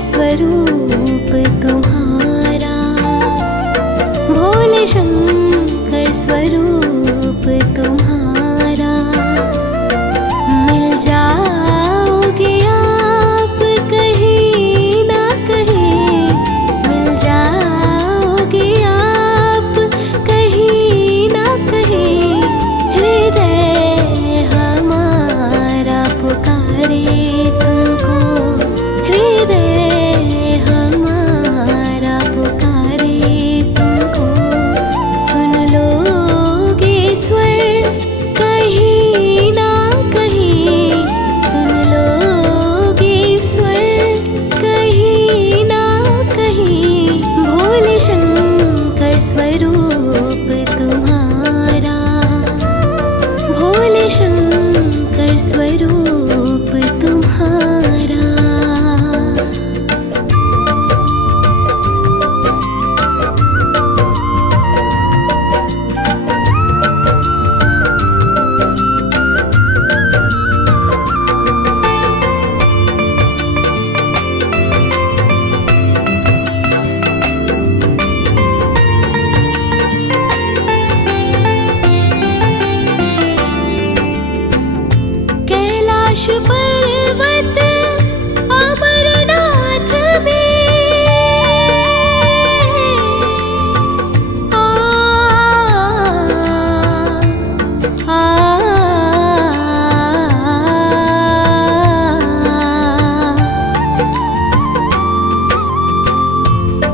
स्वरूप तुम्हारा, भोले शंकर स्वरूप तुम्हारा। मिल जाओगे आप कहीं ना कहीं, मिल जाओगे आप कहीं ना कहीं। हृदय हमारा पुकारे तुमको, हृदय हमारा पुकारे तुमको। सुन लोगे स्वर कहीं ना कहीं, सुन लोगे स्वर कहीं ना कहीं। भोले शंकर स्वरूप तुम्हारा, भोले शंकर स्वरूप तुम्हारा। कैलाश पर्वत अमरनाथ में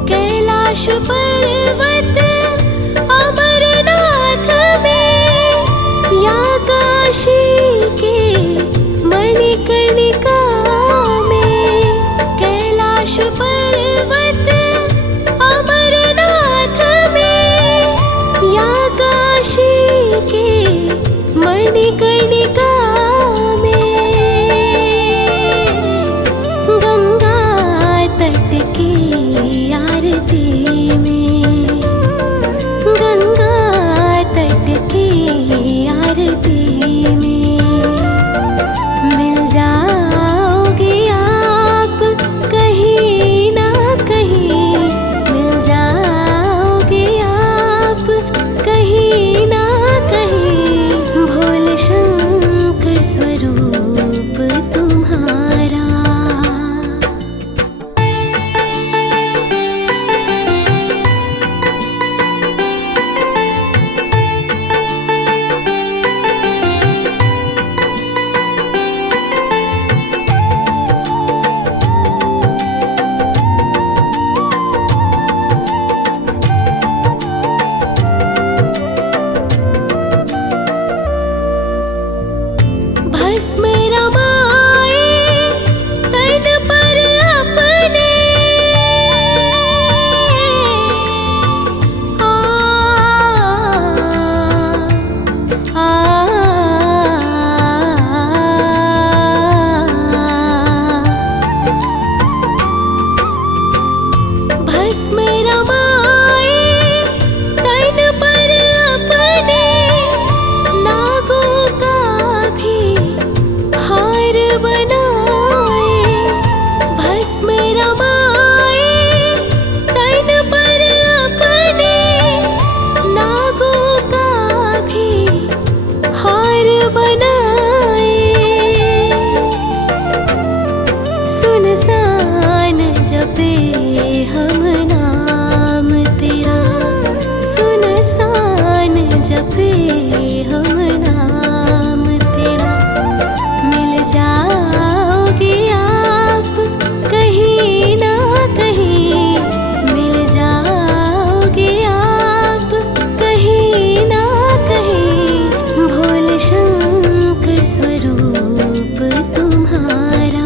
कैलाश पर्वत अमरनाथ में, या काशी के मणिकर्णिका में। कैलाश पर्वत अमरनाथ में, या काशी के मणिकर्णिका में। गंगा तट की आरती में, गंगा तट की आरती में। मिल जाओगे आप कहीं ना कहीं, मिल जाओगे आप कहीं ना कहीं। भोले शंकर स्वरूप तुम्हारा। भस्म रमाए तन पर अपने, भस्म रमाए तन पर अपने। नागों का भी हार बनाए, भस्म रमाए तन पर अपने। नागों का भी हार बनाए। सुनसान जपे हम नाम तेरा, सुनसान जपे हम नाम तेरा। मिल जाओगे आप कहीं ना कहीं, मिल जाओगे आप कहीं ना कहीं। भोले शंकर स्वरूप तुम्हारा।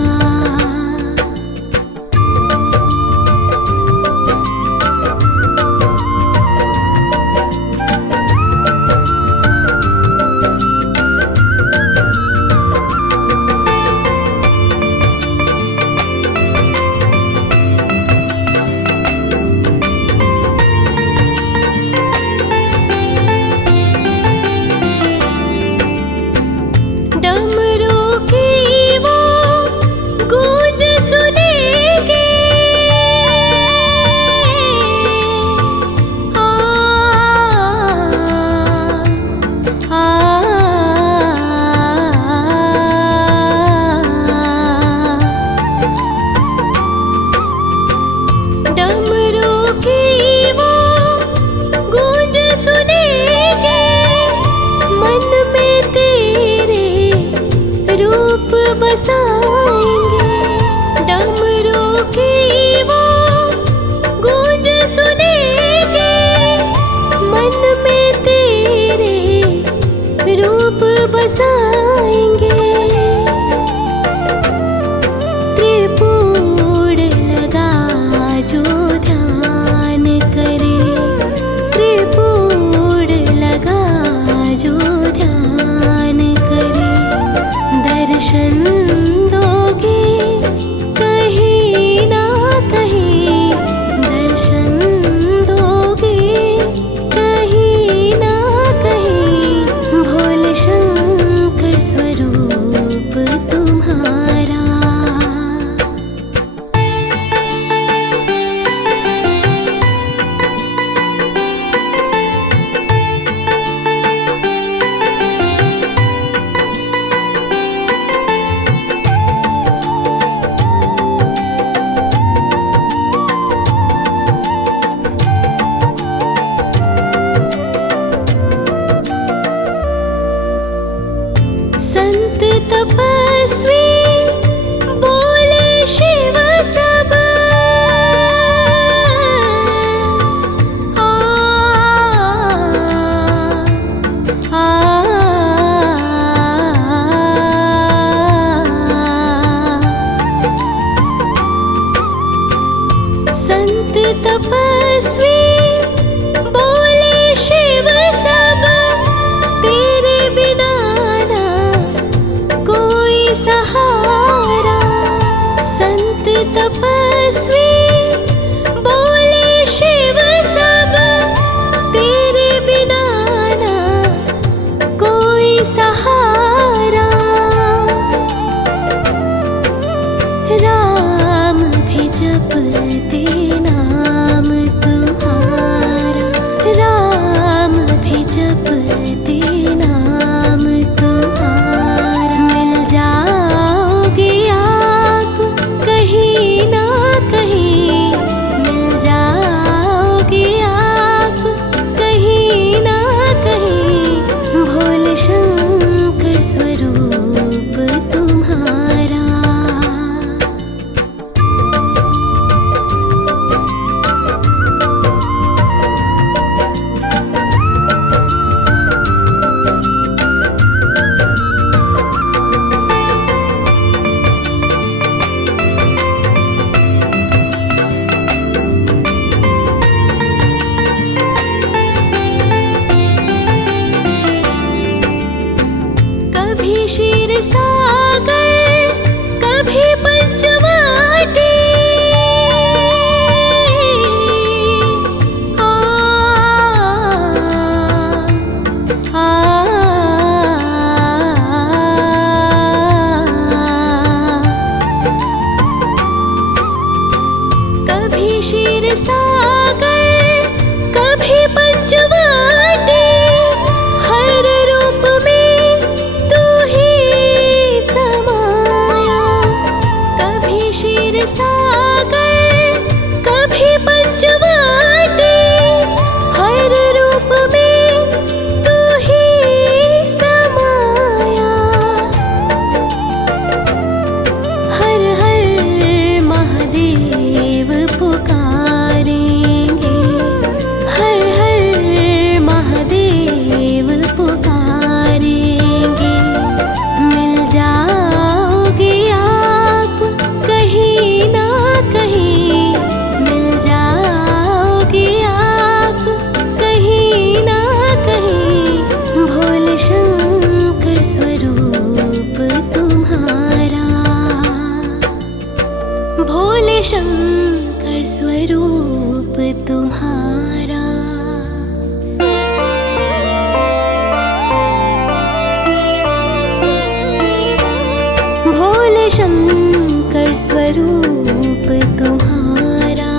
शंकर स्वरूप तुम्हारा,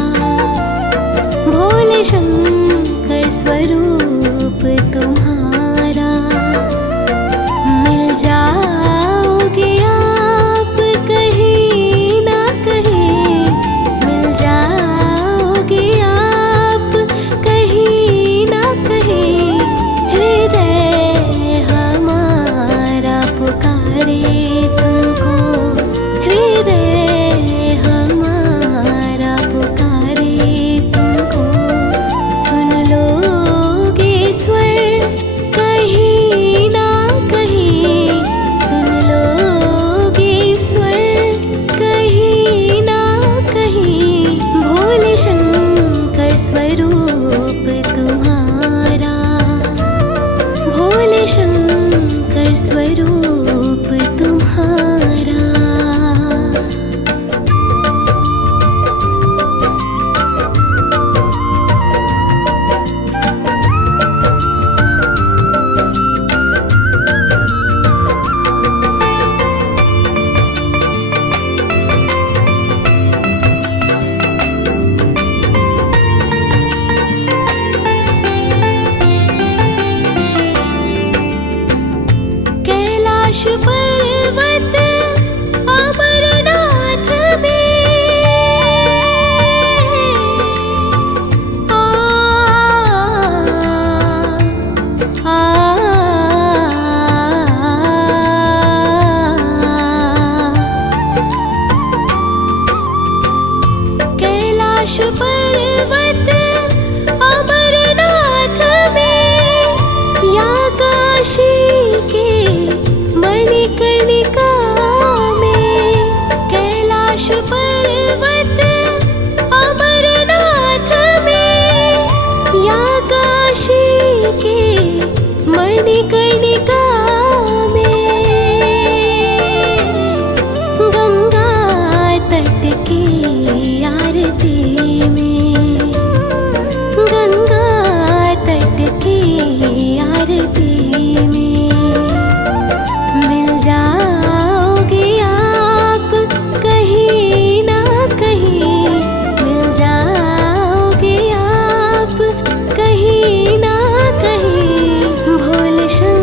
भोले शंकर स्वरूप तुम्हारा। मिल जाओगे आप कहीं ना कहीं, मिल जाओगे आप कहीं ना कहीं। हृदय हमारा पुकारे तुमको, हृदय हमारा पुकारे तुमको। सुन लोगे स्वर कहीं ना कहीं, सुन लोगे स्वर कहीं ना कहीं। भोले शंकर स्वरूप तुम्हारा, भोले शंकर स्वरूप तुम्हारा। कैलाश पर्वत अमरनाथ में कैलाश पर्वत अमरनाथ में, या काशी के मणिकर्णिका में। कैलाश पर्वत अमरनाथ में, या काशी के मणिकर्णिका में। गंगा तट की आरती में, गंगा तट की आरती में। मिल जाओगे आप कहीं ना कहीं, मिल जाओगे आप कहीं ना कहीं। भोले शंकर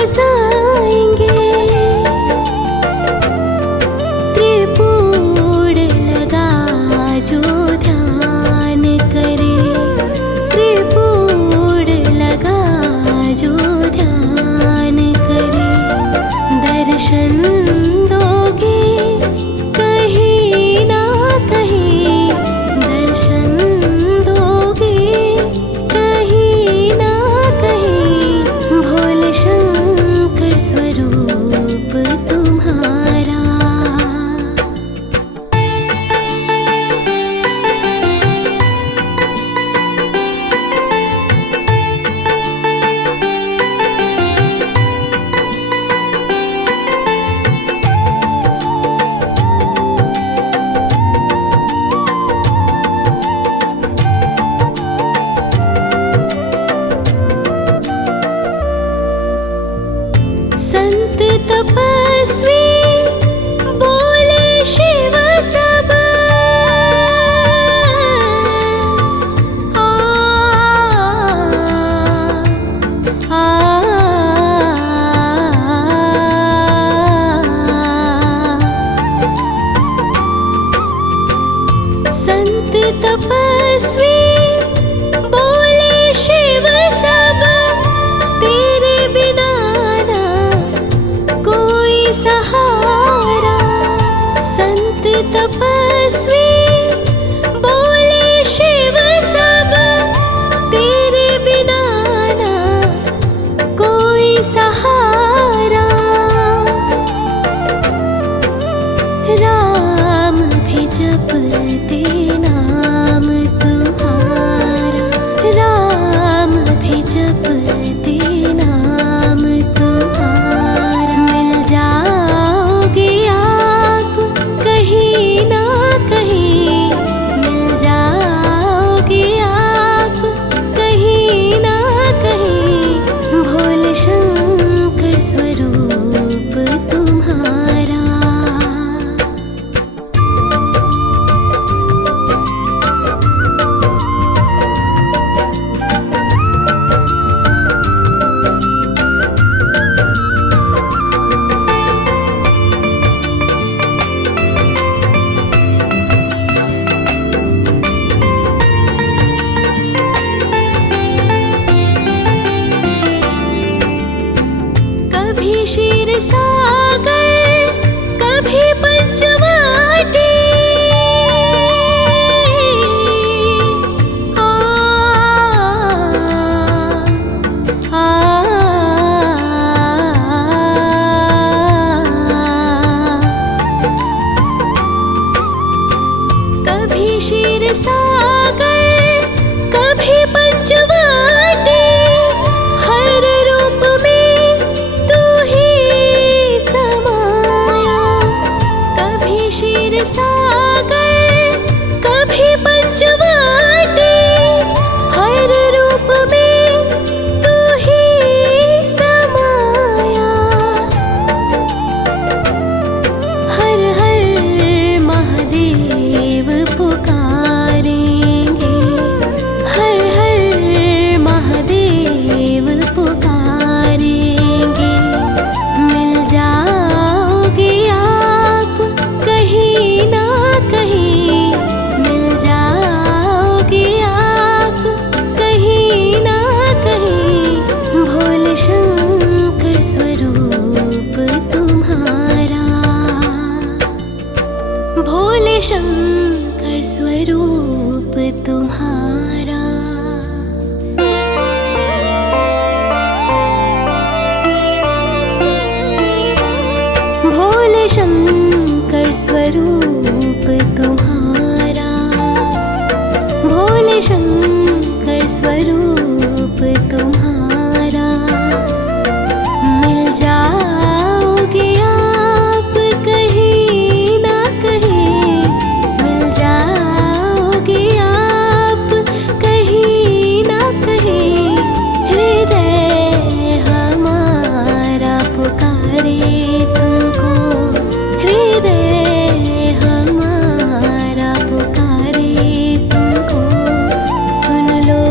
बसाएंगे। त्रिपुर लगा जो ध्यान करे, त्रिपुर लगा जो ध्यान करे। दर्शन दोगे कहीं ना कहीं, दर्शन दोगे कहीं ना कहीं। भोले शंकर स्वरूप तुम्हारा। संत तपस्वी बोले शिव सब, आ, आ, संत तपस्वी बोले शिव सब, तेरे बिना ना कोई सहारा। संत तपस्वी बोले शिव सब, तेरे बिना ना कोई सहारा। राम भी जपते नाम तुम्हारा, राम भी जपते नाम तुम्हारा। मिल जाओगे आप कहीं ना कहीं, मिल जाओगे आप कहीं ना कहीं। भोले शंकर स्वरूप तुम्हारा। कभी क्षीर सागर, कभी पंचवटी, आ, आ, कभी क्षीर सागर, कभी पंचवटी। हर रूप में तू ही समाया। कभी क्षीर सागर, कभी पंचवटी। हर रूप में तू ही समाया। हर हर महादेव पुकारेंगे, हर हर महादेव पुकारेंगे। मिल जाओगे आप कहीं ना कहीं, मिल जाओगे आप कहीं ना कहीं। भोले शंकर स्वरूप तुम्हारा, भोले शंकर स्वरूप तुम्हारा। भोले शंकर स्वरूप तुम्हारा, भोले शंकर स्वरूप तुम्हारा। मिल जाओगे आप कहीं ना कहीं, मिल जाओगे आप कहीं ना कहीं। हृदय हमारा पुकारे तुमको, हृदय हमारा पुकारे तुमको। सुन लो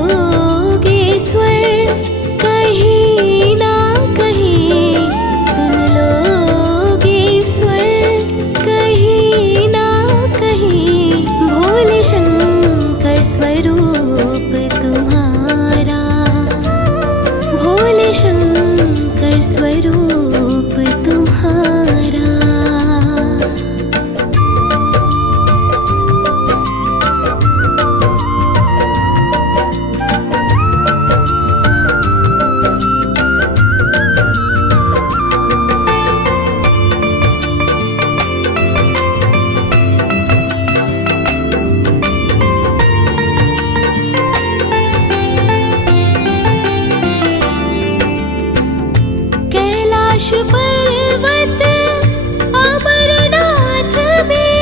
पर्वत अमरनाथ में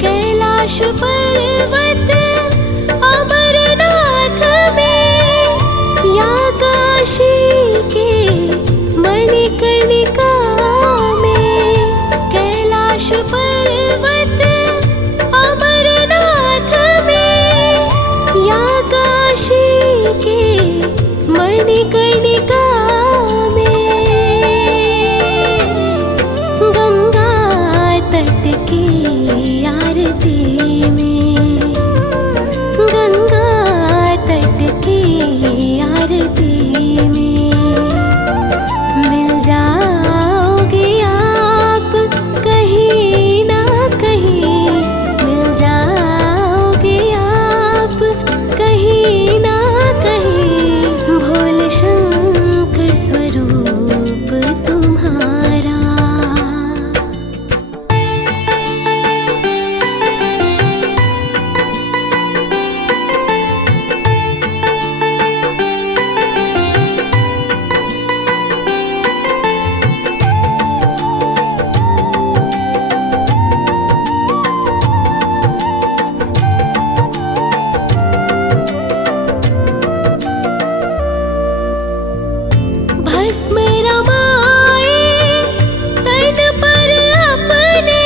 कैलाश पर्वत अमरनाथ में या काशी के मणिकर्णिका में। कैलाश पर्वत अमरनाथ में या काशी के मणिकर्णिका में। गंगा तट की आरती में, गंगा तट की आरती में मिल जाओगे आप कहीं ना कहीं, मिल जाओगे आप कहीं ना कहीं। भोले शंकर स्वरूप तुम्हारा। भस्म रमाए तन पर अपने,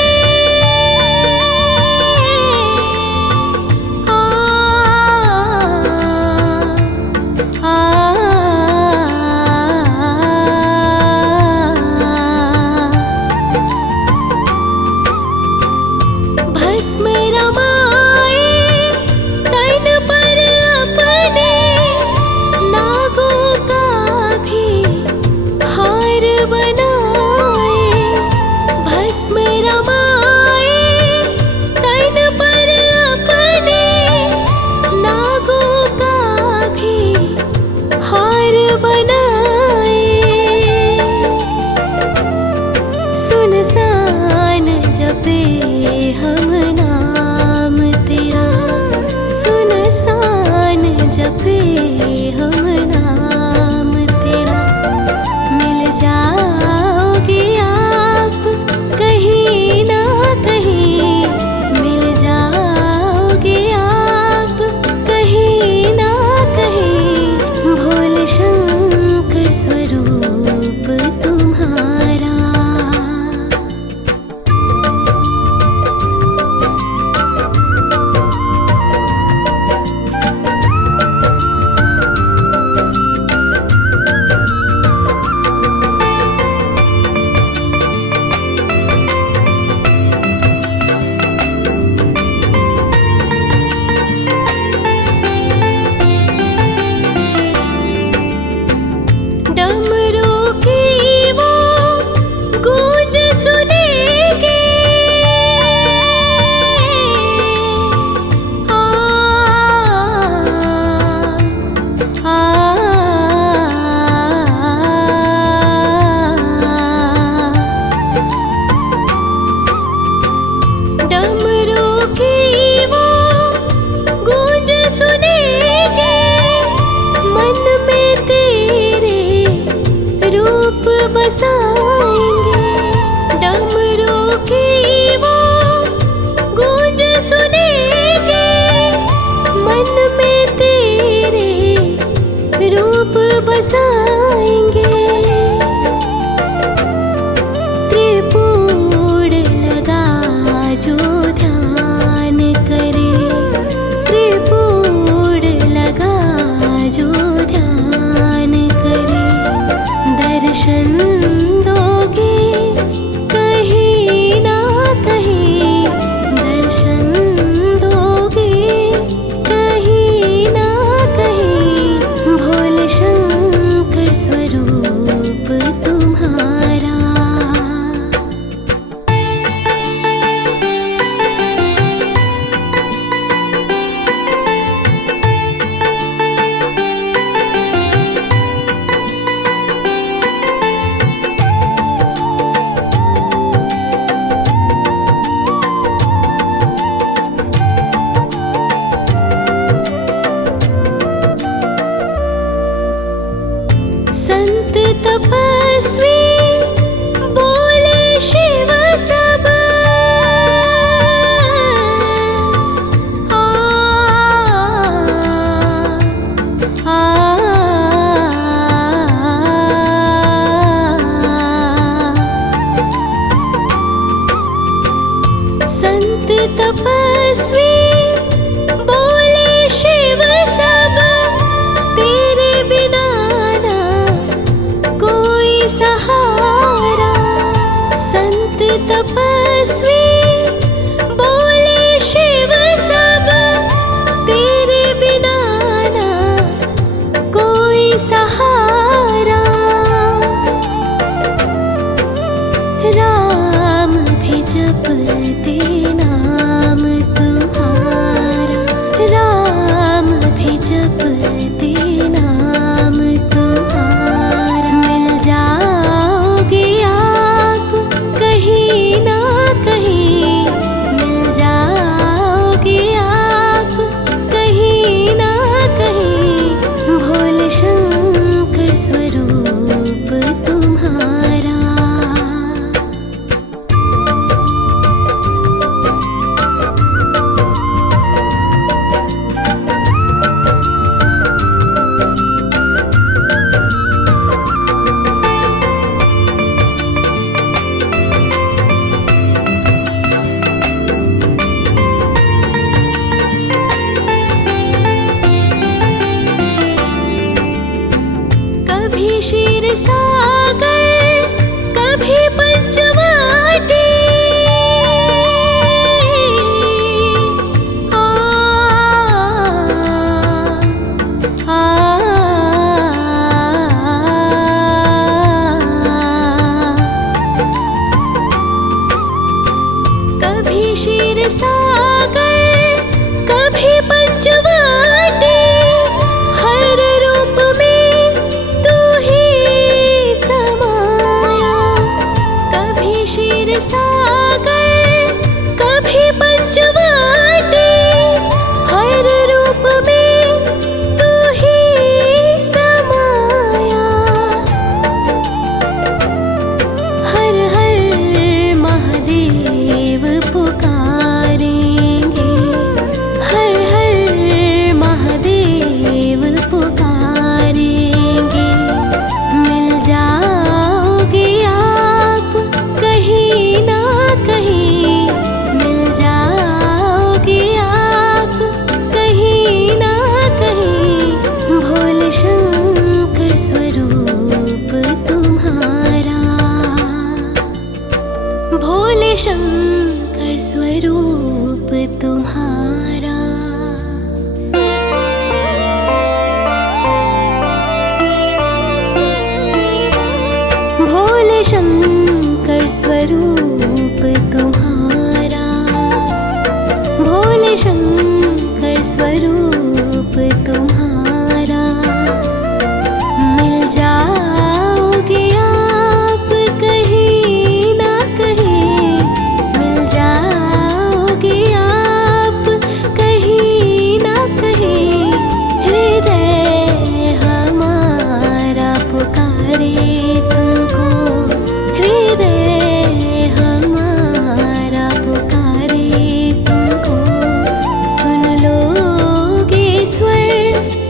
भस्म रमाए तन पर अपने। नागों का भी हार बनाए, भस्म रमाए तन पर अपने। नागों का भी हार बनाए। सुनसान जपे हम नाम तेरा, सुनसान जपे हम नाम तेरा। मिल जाओगे आप कहीं ना कहीं, मिल जाओगे आप कहीं ना कहीं। भोले शंकर स्वरूप तुम्हारा। डमरू की वो गूंज सुनेंगे, आ, आ, डमरू की वो गूंज सुनेंगे। मन में तेरे रूप बसाएंगे। डमरू की वो गूंज सुनेंगे। मन में तेरे रूप बसाएंगे। त्रिपुर लगा जो ध्यान करे, त्रिपुर लगा जो ध्यान करे। दर्शन दो तपस्वी बोले शिव सब। आ, आ, संत तपस्वी बोले शिव सब, तेरे बिना ना कोई सहारा। संत तपस्वी बोले शिव सब, तेरे बिना ना कोई सहारा। राम भी जपते नाम तुम्हारा, राम भी जपते नाम तुम्हारा। मिल जाओगे आप कहीं ना कहीं, मिल जाओगे आप कहीं ना कहीं। भोले शंकर स्वरूप तुम्हारा। कभी क्षीर सागर, कभी पंचवटी। आ, आ, कभी क्षीर सागर, कभी पंचवटी। हर रूप में तू ही समाया। कभी क्षीर सागर, कभी पंचवटी। हर रूप में तू ही समाया। हर हर महादेव पुकारेंगे, हर हर महादेव पुकारेंगे। मिल जाओगे आप कहीं ना कहीं, मिल जाओगे आप कहीं ना कहीं। भोले शंकर स्वरूप तुम्हारा, भोले शंकर स्वरूप तुम्हारा। भोले शंकर स्वरूप तुम्हारा, भोले शंकर स्वरूप तुम्हारा। मिल जाओगे आप कहीं ना कहीं, मिल जाओगे आप कहीं ना कहीं। हृदय हमारा पुकारे तुमको, हृदय हमारा पुकारे तुमको। सुन लोगे स्वर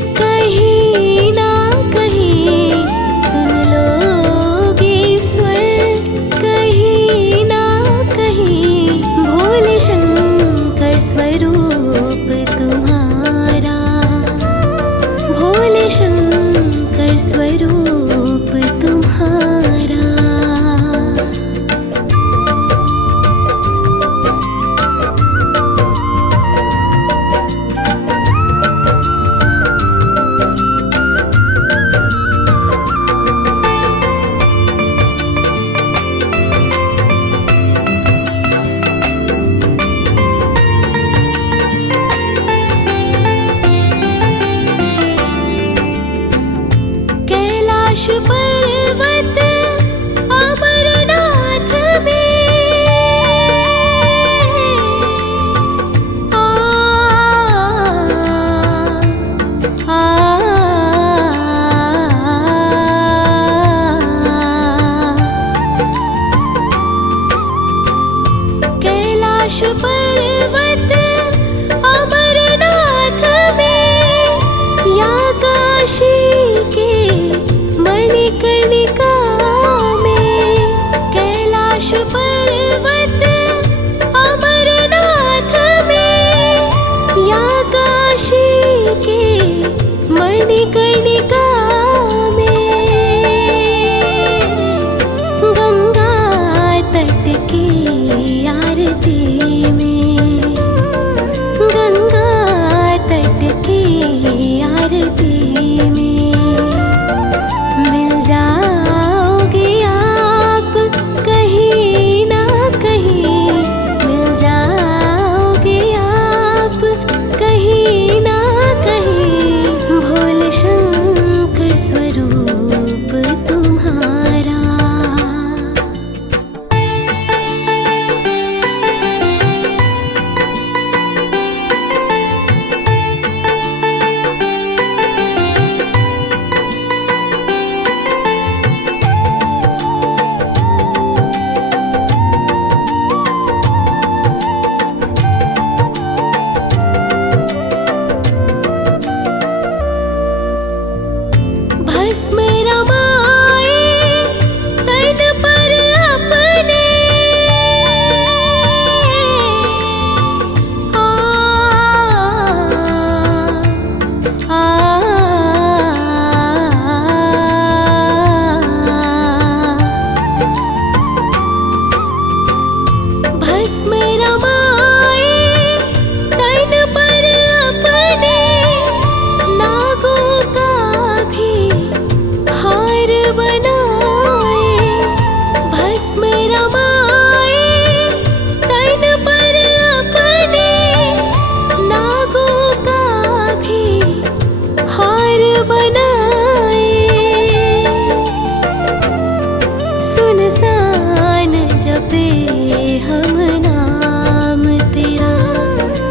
जपे हम नाम तेरा,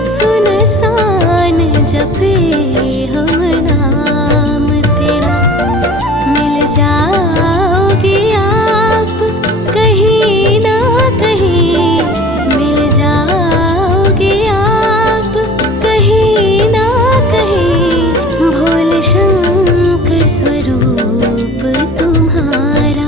सुनसान जपे हम नाम तेरा। मिल जाओगे आप कहीं ना कहीं, मिल जाओगे आप कहीं ना कहीं, भोले शंकर स्वरूप तुम्हारा।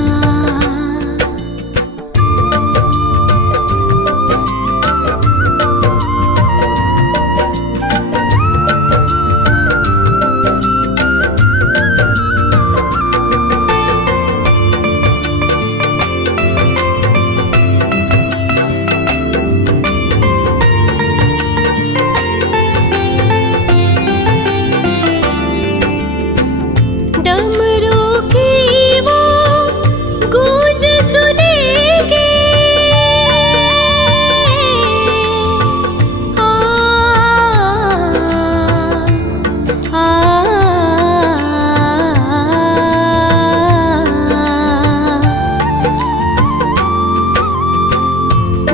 डमरू की वो गूंज सुनेंगे, आ,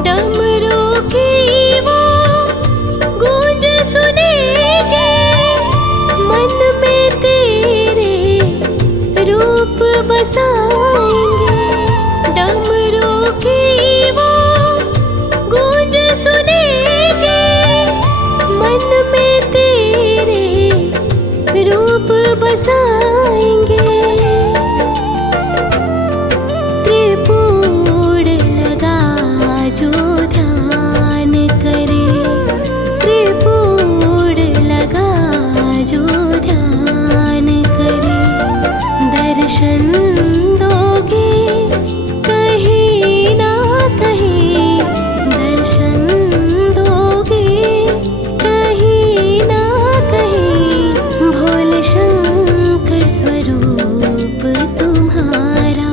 डमरू की वो गूंज सुनेंगे, मन में तेरे रूप बसाएंगे। डमरू की वो गूंज सुनेंगे, मन में तेरे रूप बसाएंगे। त्रिपुर लगा जो ध्यान करे, त्रिपुर लगा जो ध्यान करे, दर्शन दोगे कहीं ना कहीं, दर्शन दोगे कहीं ना कहीं, भोले शंकर स्वरूप तुम्हारा।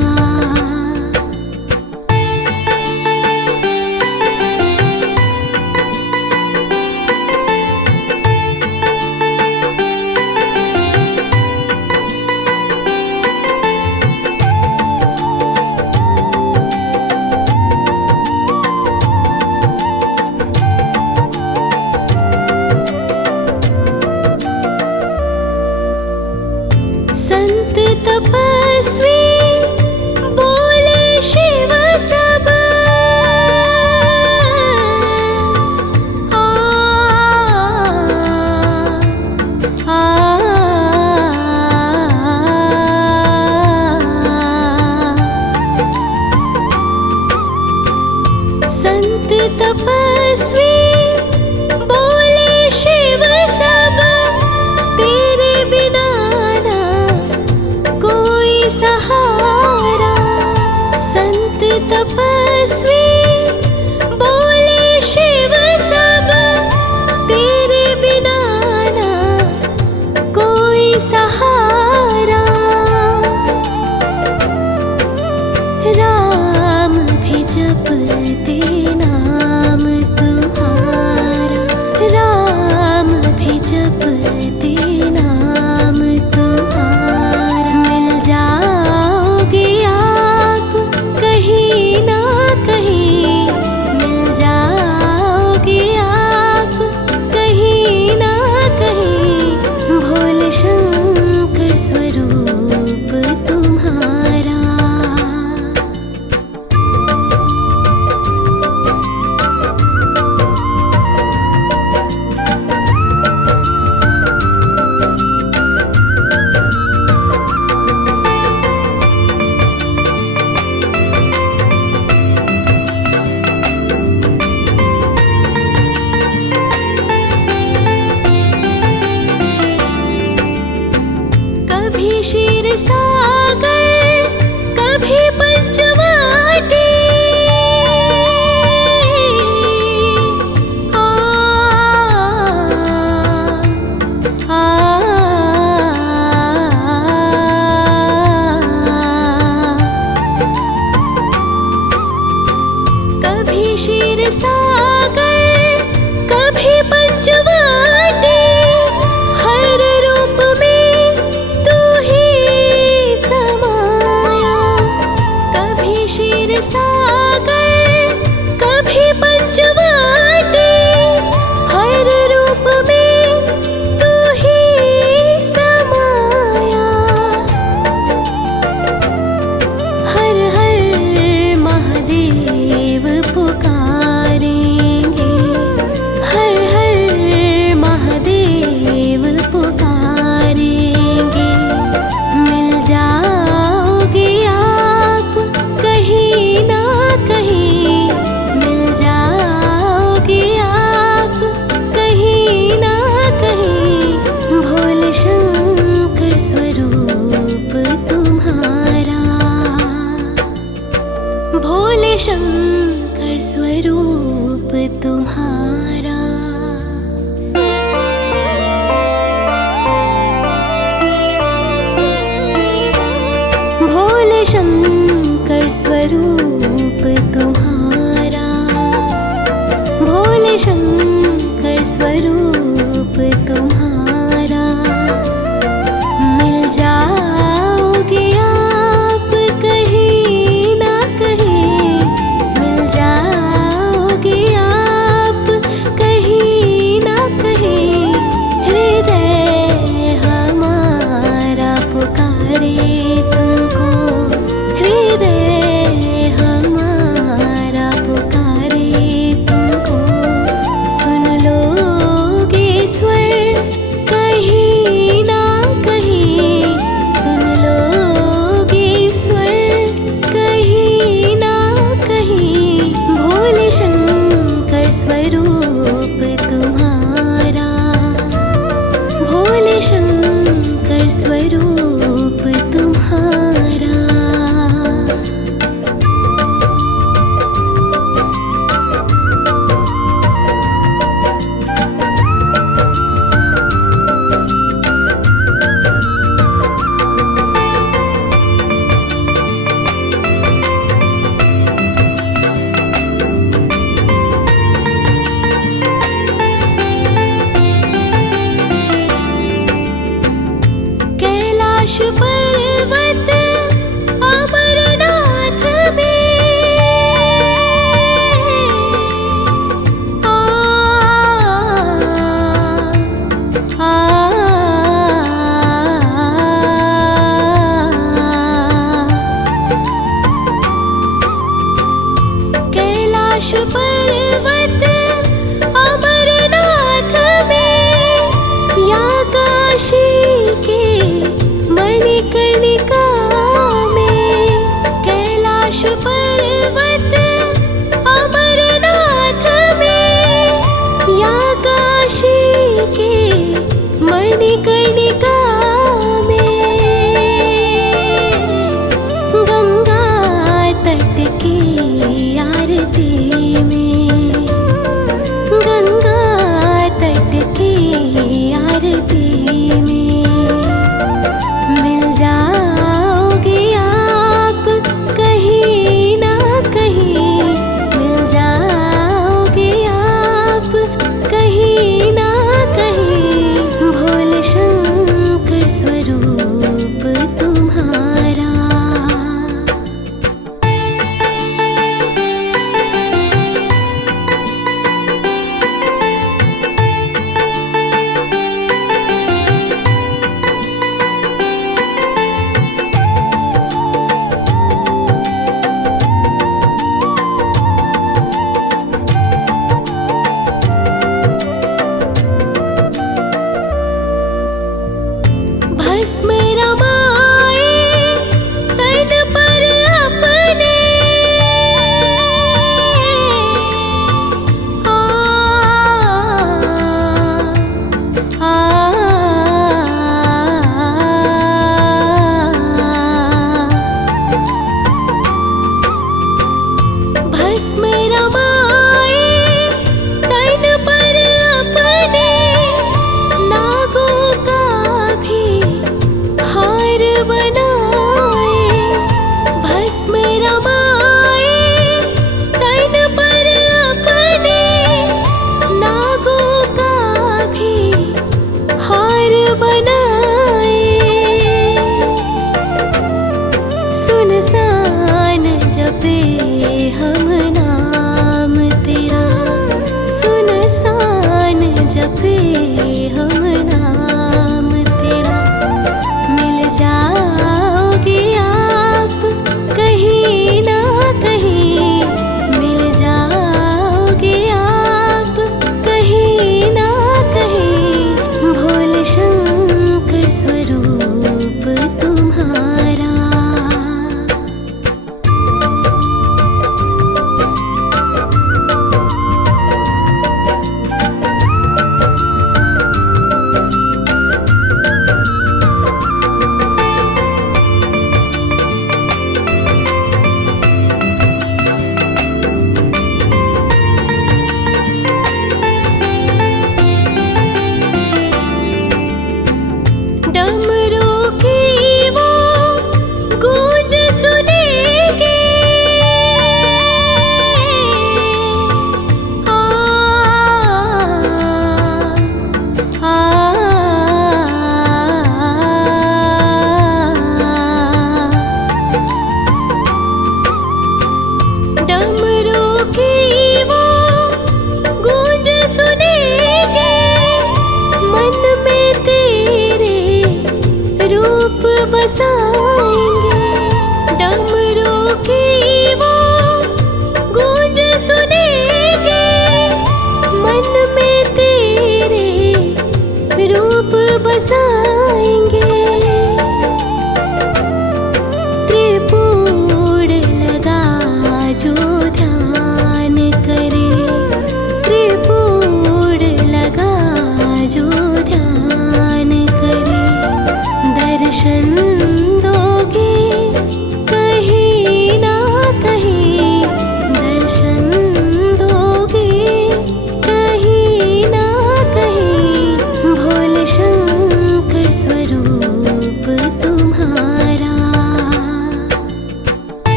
संत तपस्वी बोले शिव सब, आ, आ, संत तपस्वी बोले शिव सब, तेरे बिना ना कोई सहारा। संत तपस्वी बोले शिव सब, तेरे बिना ना कोई सहारा। राम भी जपते नाम तुम्हारा, राम भी जपते नाम तुम्हारा। मिल जाओगे आप कहीं ना कहीं, मिल जाओगे आप कहीं ना कहीं, भोले शंकर स्वरूप तुम्हारा। कभी क्षीर सागर, कभी पंचवटी, आ, आ, कभी क्षीर सागर, कभी पंचवटी, हर रूप में तू ही समाया। कभी क्षीर सागर, शंकर स्वरूप तुम्हारा। भोले शंकर स्वरूप तुम्हारा, भोले शंकर स्वरूप तुम्हारा। मिल जाओगे आप कहीं ना कहीं, मिल जाओगे आप कहीं ना कहीं। हृदय हमारा पुकारे तुमको, हृदय हमारा पुकारे तुमको। सुन लोगे स्वर कहीं ना कहीं, सुन लोगे स्वर कहीं ना कहीं। भोले शंकर स्वरूप तुम्हारा, भोले शंकर स्वरूप तुम्हारा। कैलाश पर्वत अमरनाथ में कैलाश पर्वत अमरनाथ में या काशी के मणिकर्णिका में। कैलाश पर्वत अमरनाथ में या काशी के मणिकर्णिका में। गंगा तट की आरती में, गंगा तट की आरती में। मिल जाओगे आप कहीं ना कहीं, मिल जाओगे आप कहीं ना कहीं। भोले शंकर स्वरूप तुम्हारा। भस्म रमाए तन पर अपने, भस्म रमाए तन पर अपने। नागों का भी हार बनाए, भस्म रमाए तन पर अपने। नागों का भी हार बनाए। सुनसान जपे हम नाम,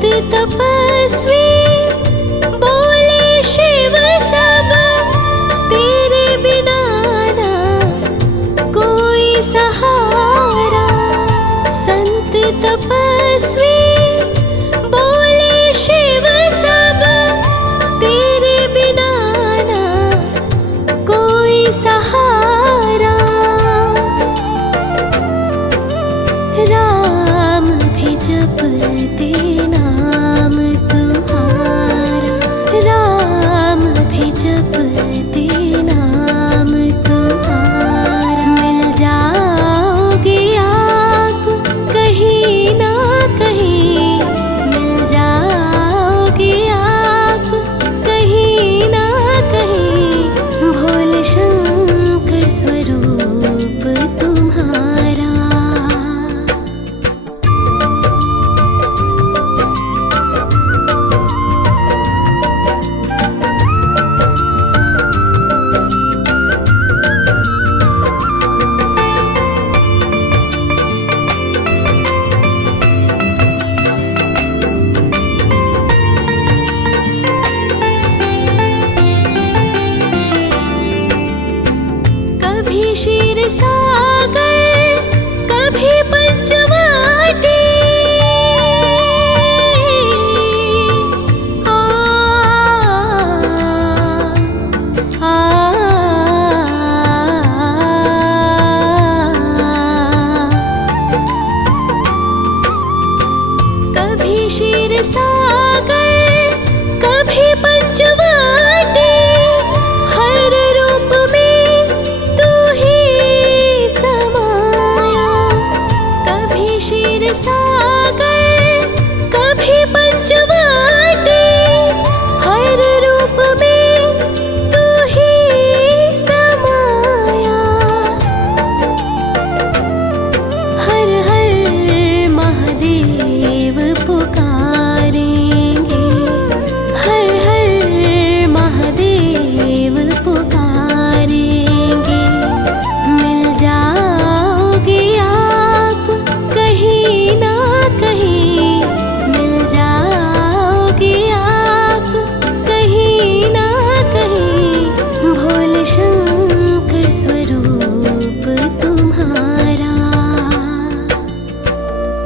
संत तपस्वी बोले शिव सब तेरे बिना ना कोई सहारा। संत तपस्वी बोले शिव सब तेरे बिना ना कोई सहारा। राम भी जपते नाम तुम्हारा, राम भी जपते नाम तुम्हारा। मिल जाओगे आप कहीं ना कहीं, मिल जाओगे आप कहीं ना कहीं। भोले शंकर स्वरूप तुम्हारा। कभी क्षीर सागर कभी पंचवटी, कभी क्षीर सागर कभी पंचवटी। हर रूप में तू ही समाया। कभी क्षीर सागर कभी पंचवटी। हर रूप में तू ही समाया। हर हर महादेव पुकारेंगे, हर हर महादेव पुकारेंगे। मिल जाओगे आप कहीं ना कहीं, मिल जाओगे आप कहीं ना कहीं। भोले शंकर स्वरूप तुम्हारा,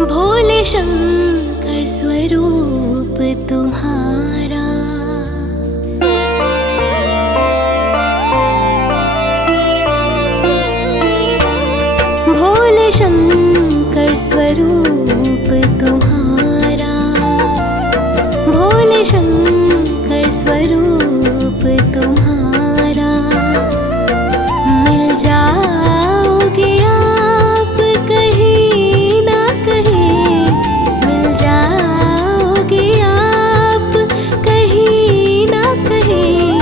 भोले शंकर स्वरूप तुम्हारा। भोले शंकर स्वरूप तुम्हारा, भोले शंकर स्वरूप तुम्हारा। मिल जाओगे आप कहीं ना कहीं, मिल जाओगे आप कहीं ना कहीं।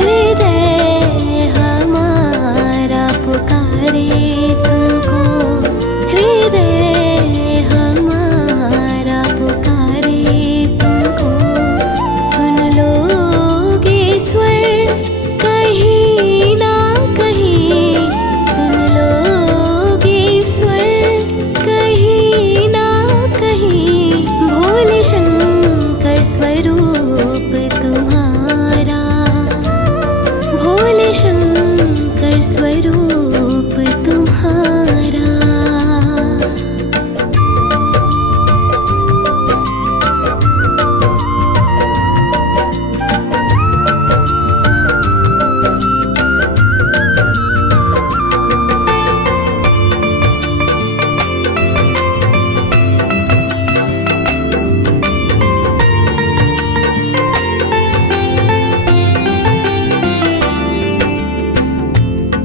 हृदय हमारा पुकारे तुमको, हृदय हमारा पुकारे तुमको। सुन लोगे स्वर कहीं ना कहीं, सुन लोगे स्वर कहीं ना कहीं। भोले शंकर स्वरूप तुम्हारा, भोले शंकर स्वरूप तुम्हारा।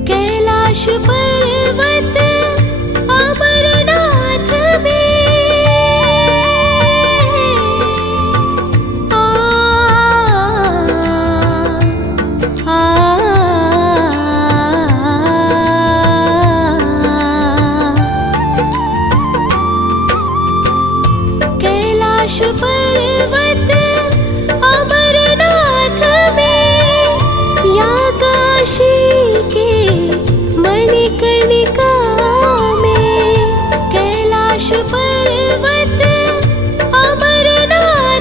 कैलाश पर्वत अमरनाथ में कैलाश पर्वत अमरनाथ में, या काशी के मणिकर्णिका में। कैलाश पर्वत अमरनाथ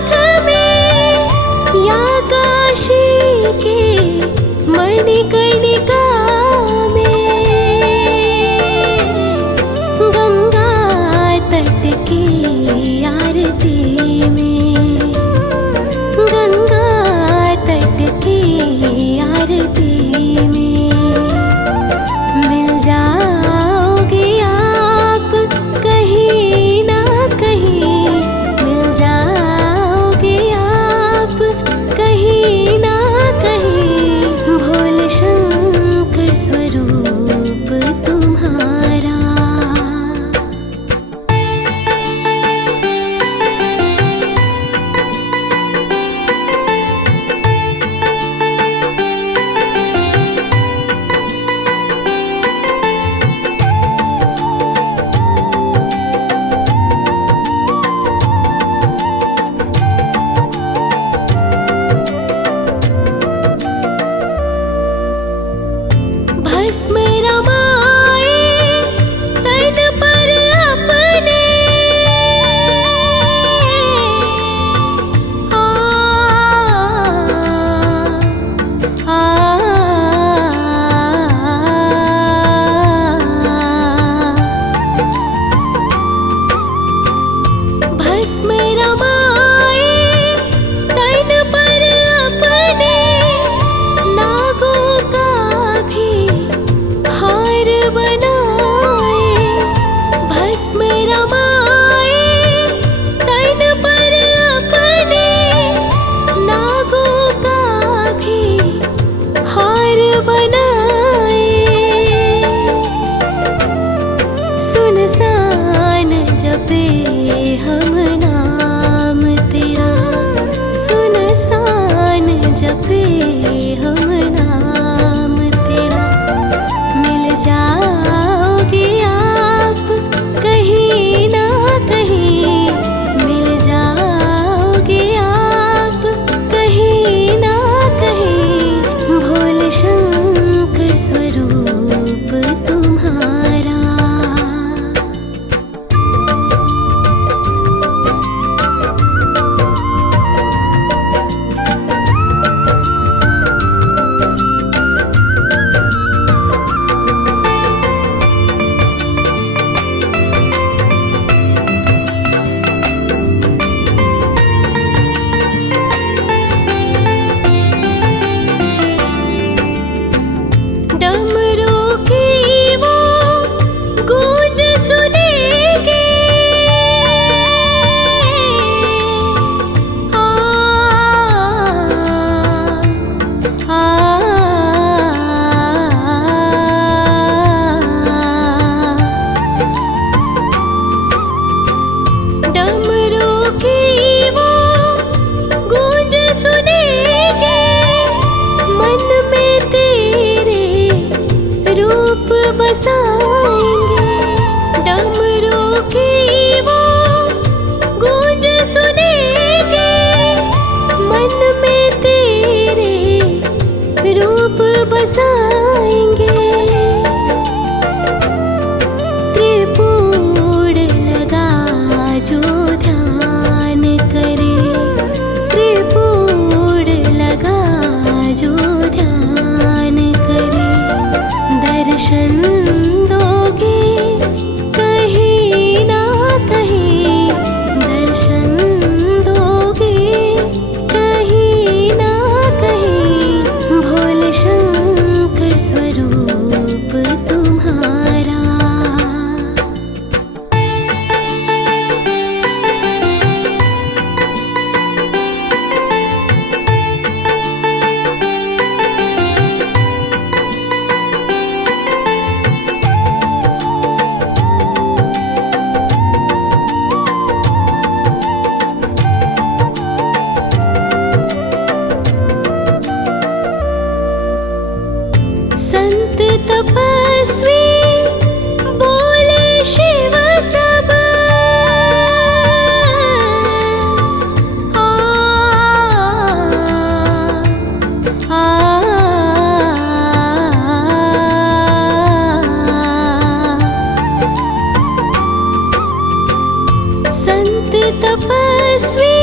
तपस्वी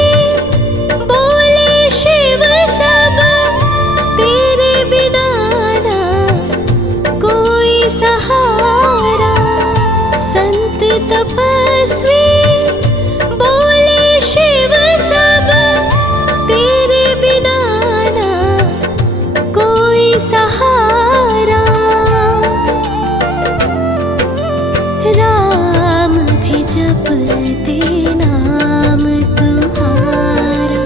बोले शिव सब तेरे बिना ना कोई सहारा। संत तपस्वी बोले शिव सब तेरे बिना ना कोई सहारा। राम भी जपते नाम तुम्हारा,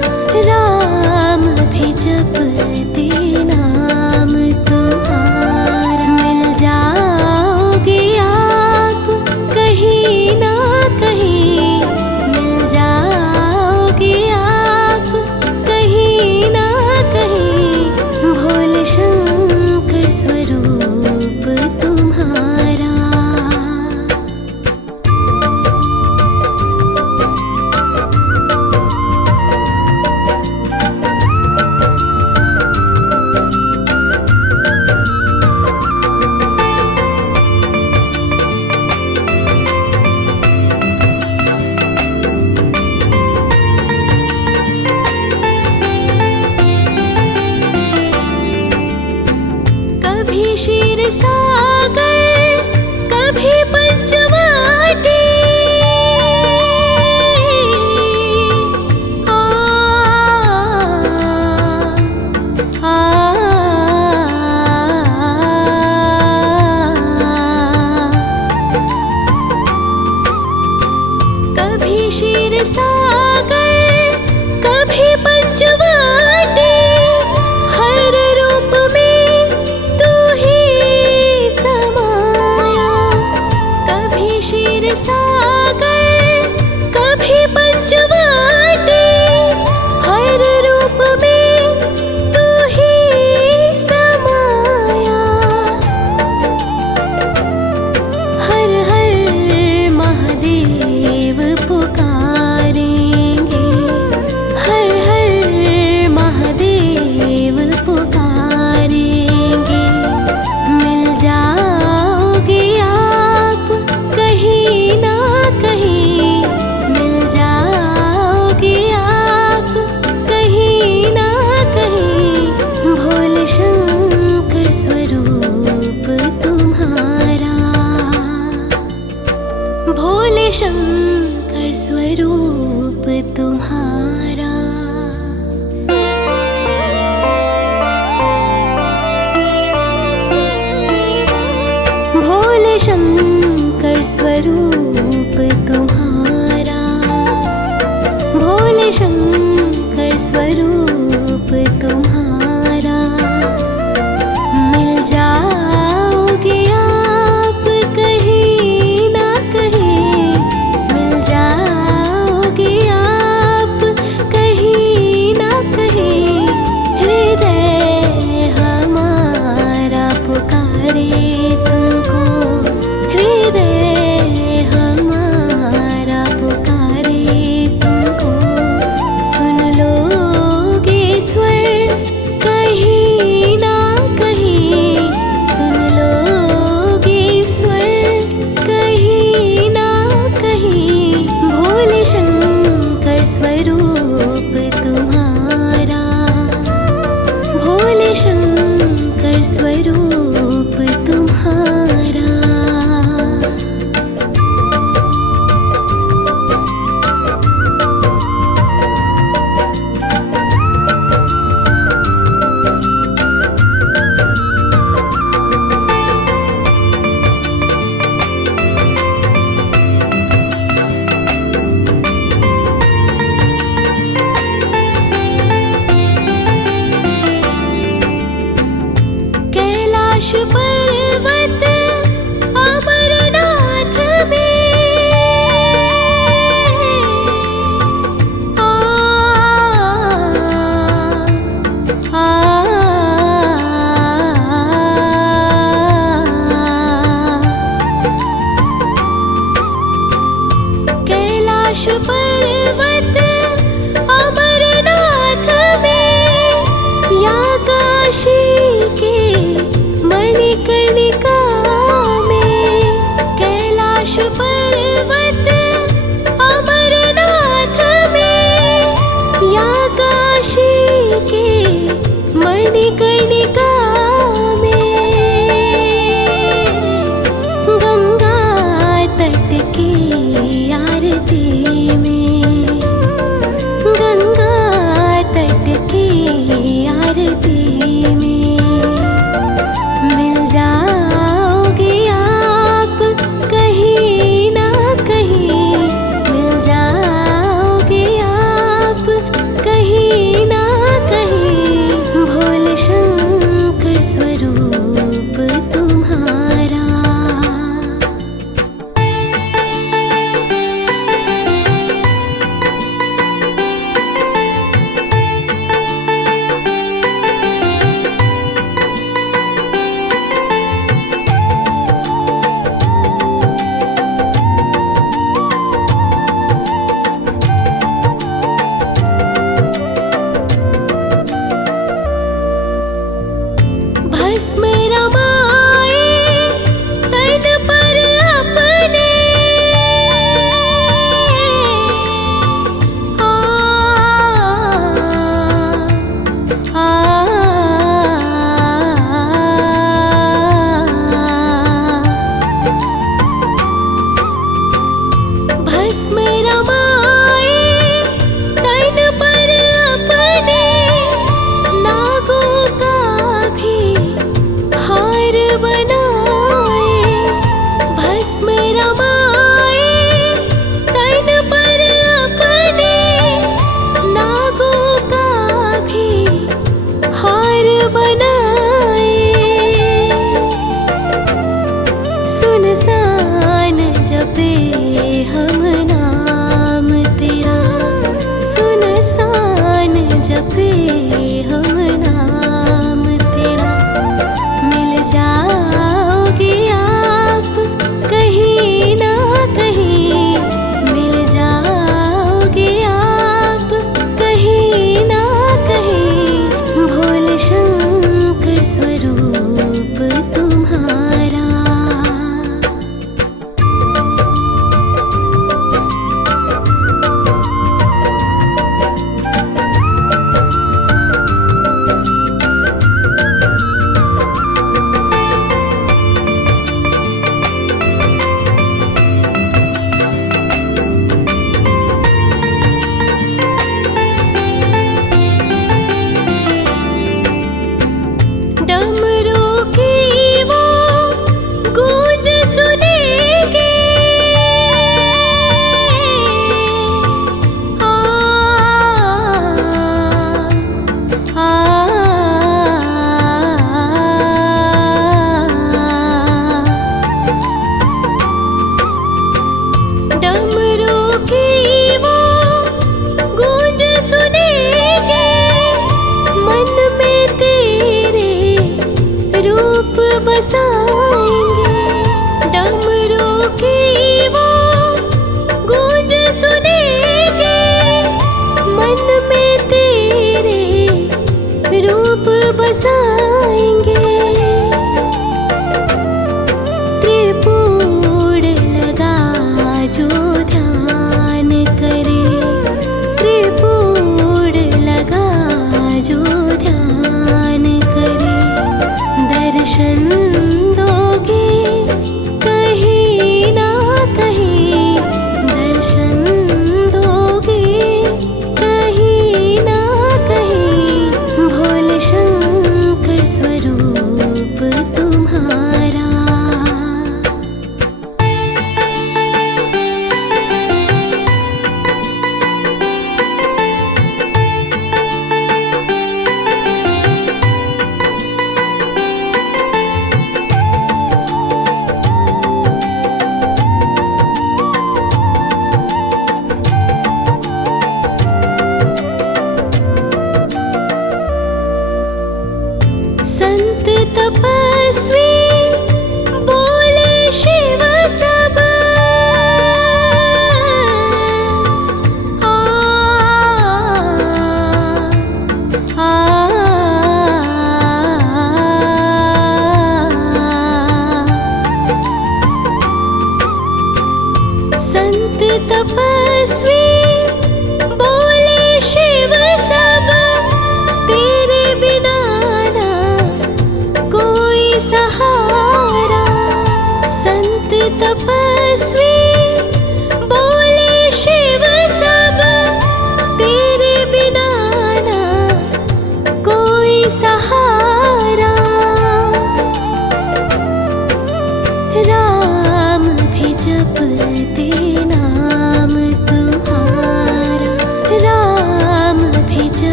राम भी जपते नाम तुम्हारा। मिल जाओगे आप कहीं ना कहीं, मिल जाओगे आप कहीं ना कहीं। भोले शंकर स्वरूप तुम्हारा। कभी क्षीर सागर कभी पंचवटी, आ, आ, कभी क्षीर सागर कभी पंचवटी। हर रूप में तू ही समाया। कभी क्षीर सागर कभी पंचवटी। हर रूप में तू ही समाया। हर हर महादेव पुकारेंगे, हर हर महादेव पुकारेंगे। मिल जाओगे आप कहीं ना कहीं, मिल जाओगे आप कहीं ना कहीं। भोले शंकर स्वरूप तुम्हारा, भोले शंकर स्वरूप तुम्हारा। भोले शंकर स्वरूप तुम्हारा, भोले शंकर स्वरूप तुम्हारा। मिल जाओगे आप कहीं ना कहीं, मिल जाओगे आप कहीं ना कहीं। हृदय हमारा पुकारे तुमको, हृदय हमारा पुकारे तुमको।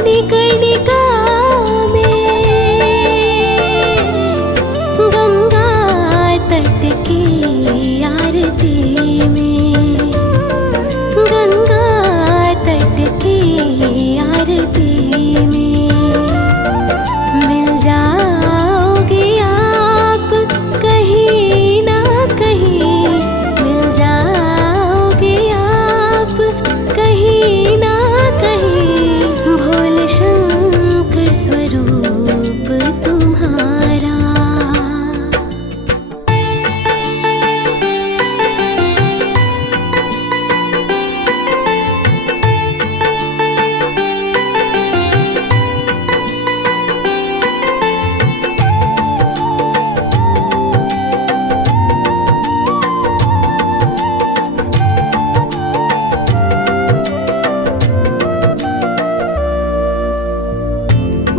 मणिकर्णिका में गंगा तट की आरती में, गंगा तट की आरती में मिल जाओगे आप कहीं ना कहीं, मिल जाओगे आप कहीं ना कहीं, भोले शंकर स्वरूप तुम्हारा।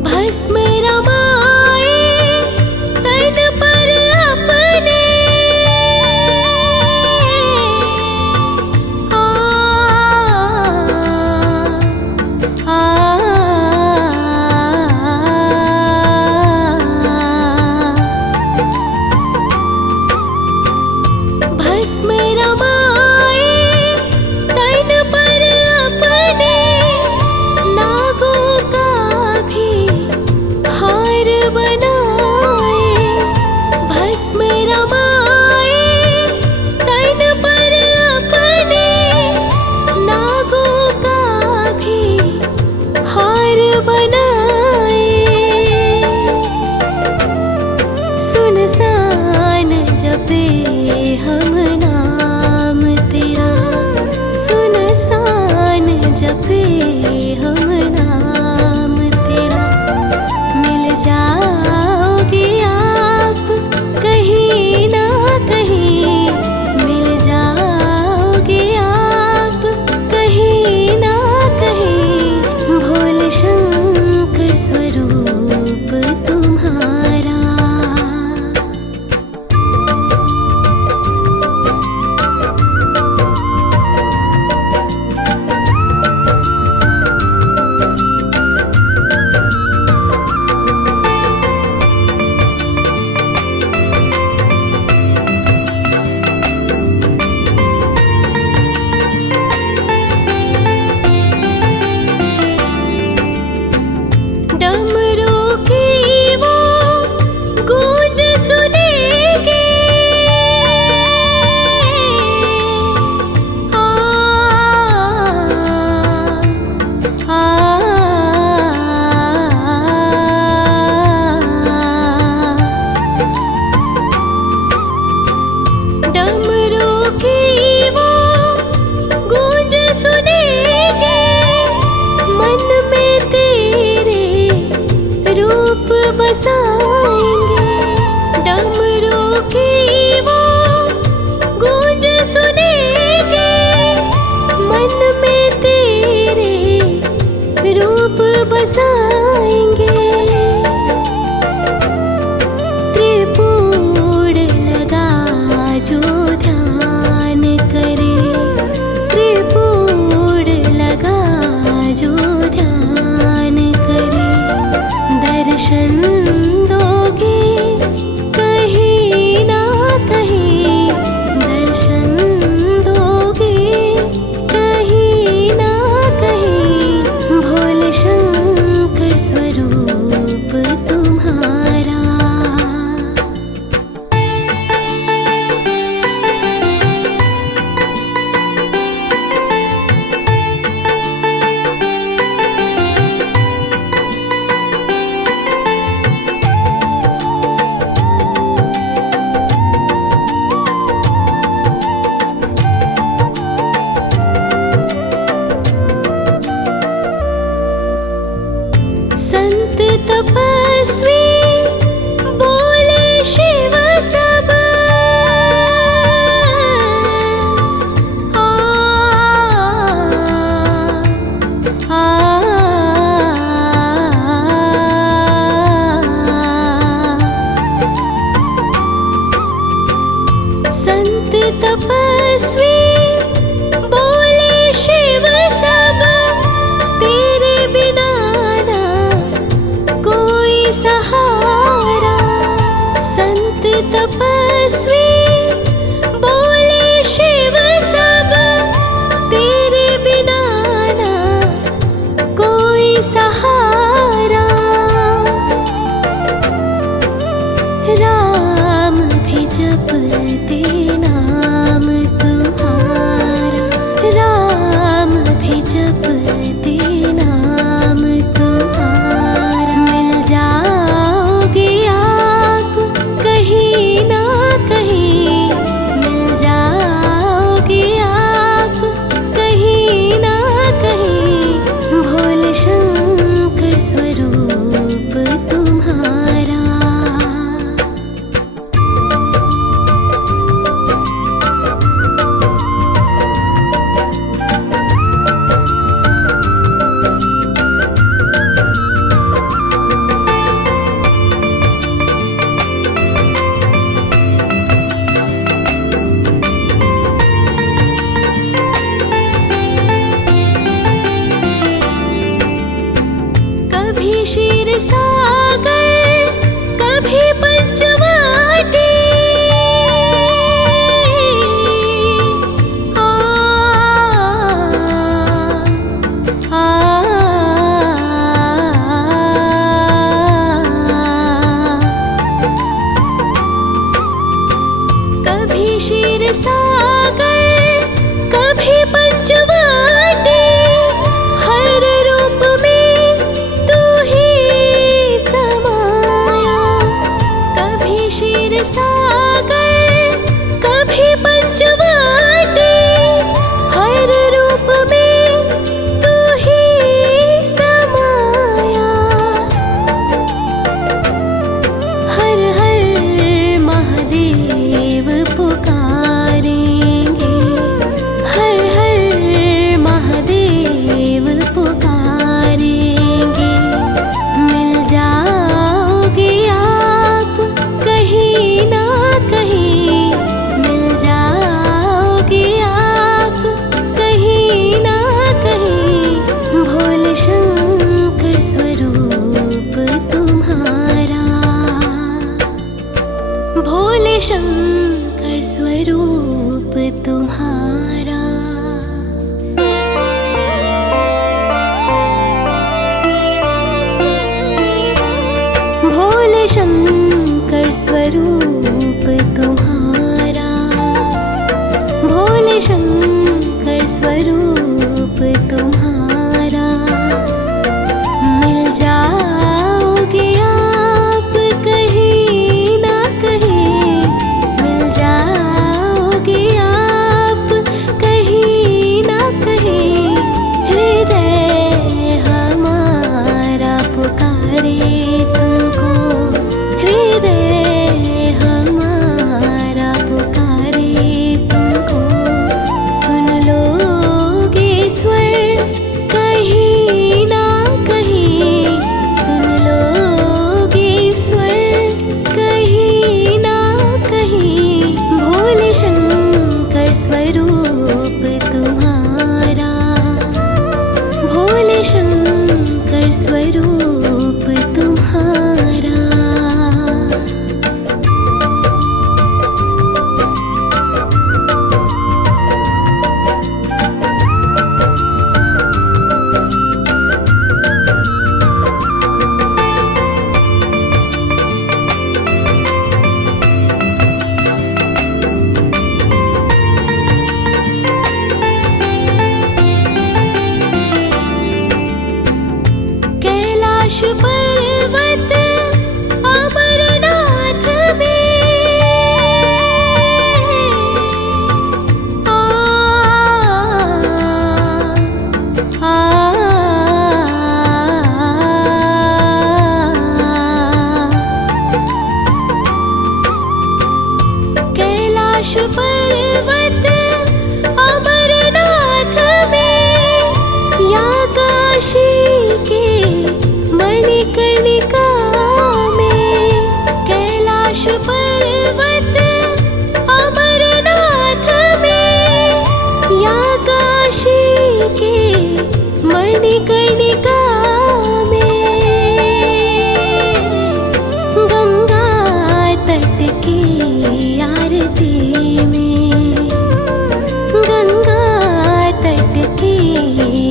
भस्म रमाए तन पर अपने, आ, भस्म रमाए तन पर अपने, नागों का भी हार बनाए। भस्म रमाए तन पर अपने, नागों का भी हार बनाए। सुनसान जपे हम नाम तेरा, सुनसान जपे हम नाम तेरा, मिल जाओगे आप कहीं ना कहीं, मिल जाओगे आप कहीं ना कहीं, भोले शंकर भोले शंकर स्वरूप तुम्हारा, भोले शंकर स्वरूप तुम्हारा। मिल जाओगे आप कहीं ना कहीं, मिल जाओगे आप कहीं ना कहीं। हृदय हमारा पुकारे तुमको, हृदय हमारा पुकारे तुमको। सुन लोगे स्वर कहीं ना कहीं, सुन लोगे स्वर कहीं ना कहीं। भोले शंकर स्वरूप तुम्हारा, भोले शंकर स्वरूप तुम्हारा। कैलाश पर्वत अमरनाथ में कैलाश पर्वत अमरनाथ में, या काशी के मणिकर्णिका में। कैलाश पर्वत अमरनाथ में, या काशी के मणिकर्णिका में। गंगा तट की आरती में, गंगा तट की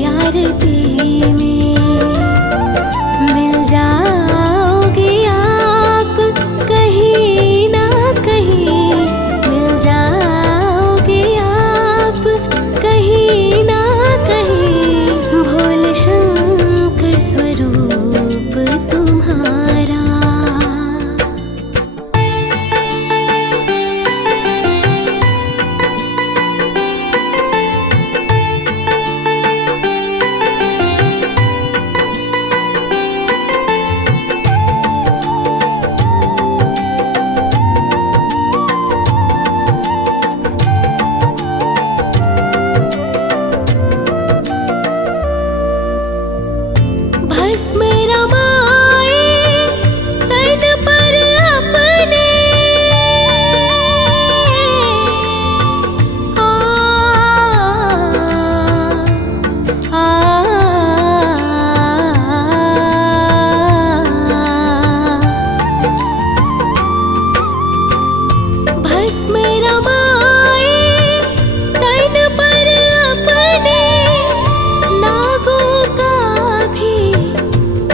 आरती में। मिल जाओगे आप कहीं ना कहीं, मिल जाओगे आप कहीं ना कहीं। भोले शंकर स्वरूप तुम्हारा। भस्म रमाए तन पर अपने, भस्म रमाए तन पर अपने। नागों का भी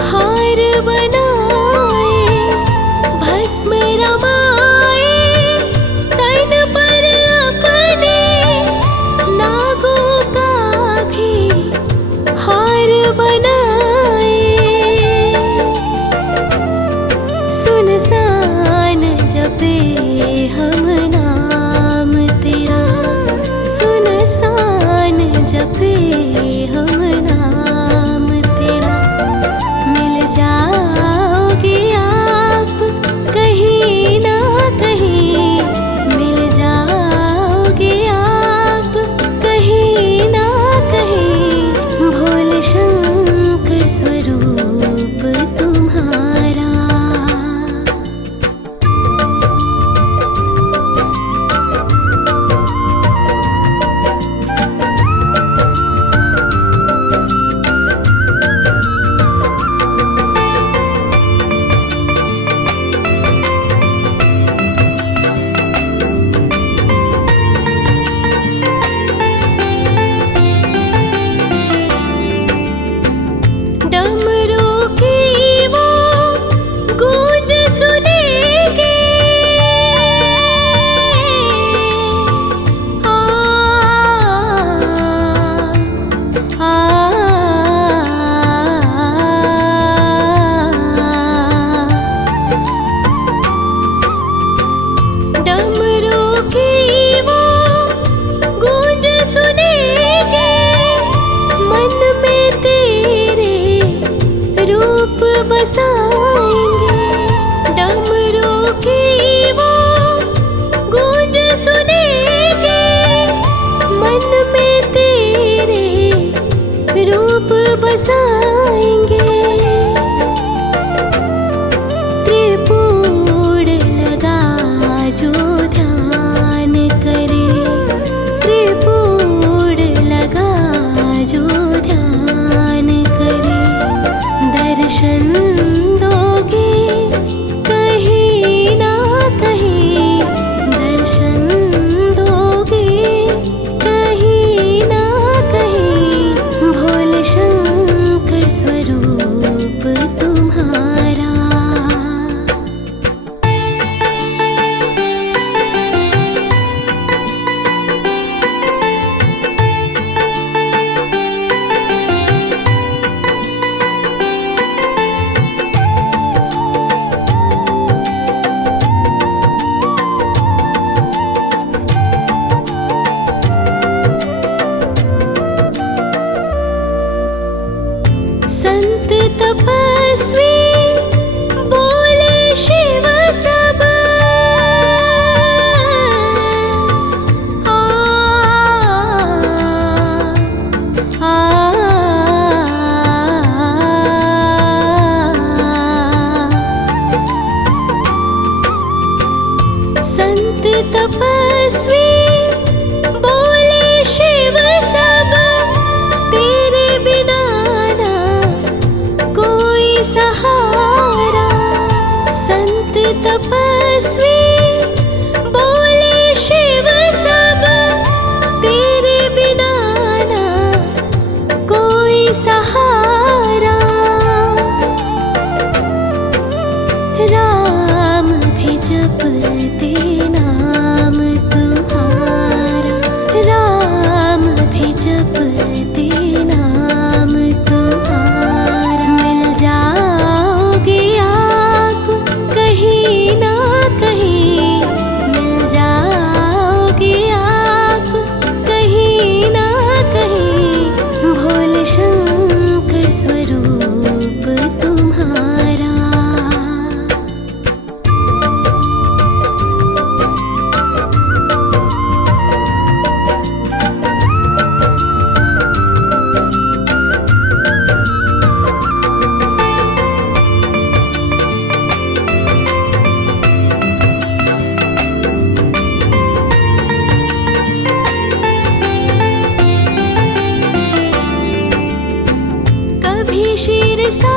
हार बनाए, भस्म रमाए तन पर अपने। नागों का भी हार बनाए। सुनसान जपे हम नाम तेरा, सुनसान जपे हम नाम तेरा। मिल जाओगे आप कहीं ना कहीं, मिल जाओगे आप कहीं ना कहीं। भोले शंकर संत तपस्वी बोले शिव सब। आ, आ, संत तपस्वी बोले शिव सब, तेरे बिना ना कोई सहारा। संत तपस्वी बोले शिव सब, तेरे बिना ना कोई सहारा। राम भी जपते नाम तुम्हारा, राम भी जपते नाम तुम्हारा। मिल जाओगे आप कहीं ना कहीं, मिल जाओगे आप कहीं ना कहीं। भोले शंकर स्वरूप तुम्हारा। कभी शीर सा